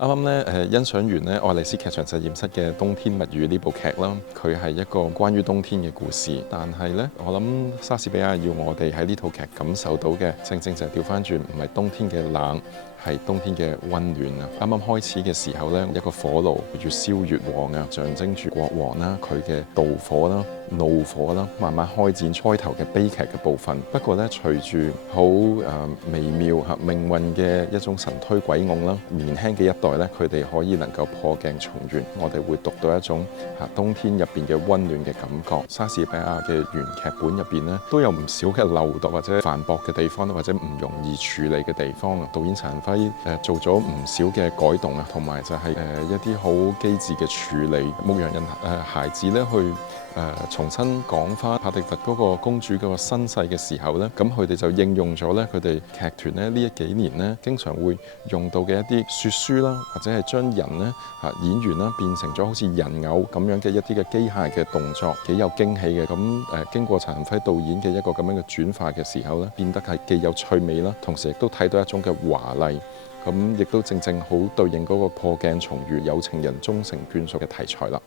啱啱咧欣賞完咧愛麗絲劇場實驗室嘅《冬天物語》呢部劇啦，佢係一個關於冬天嘅故事。但係咧，我諗莎士比亞要我哋喺呢套劇感受到嘅，正正就係調翻轉，唔係冬天嘅冷，係冬天嘅溫暖啊！啱啱開始嘅時候咧，一個火爐越燒越旺啊，象徵住國王啦，佢嘅妒火啦、怒火啦，慢慢開展開頭嘅悲劇嘅部分。不過咧，隨住好微妙嚇命運嘅一種神推鬼拱啦，年輕嘅一代咧，佢哋可以能夠破鏡重圓。我哋會讀到一種冬天入邊嘅溫暖嘅感覺。莎士比亞嘅原劇本入邊咧，都有唔少嘅漏洞或者繁駁嘅地方，或者唔容易處理嘅地方。導演陳輝做咗唔少嘅改動啊，同埋就係一啲好機智嘅處理。牧羊人孩子咧去重新講翻帕迪特嗰個公主嗰個身世嘅時候咧，咁佢哋就應用咗咧佢哋劇團咧呢幾年咧經常會用到嘅一啲説書啦，或者係將人咧演員啦變成咗好似人偶咁樣嘅一啲嘅機械嘅動作，幾有驚喜嘅。咁經過陳輝導演嘅一個咁樣嘅轉化嘅時候咧，變得係既有趣味啦，同時亦都睇到一種嘅華麗。咁亦都正正好對應嗰個破鏡重圓有情人終成眷屬嘅題材啦。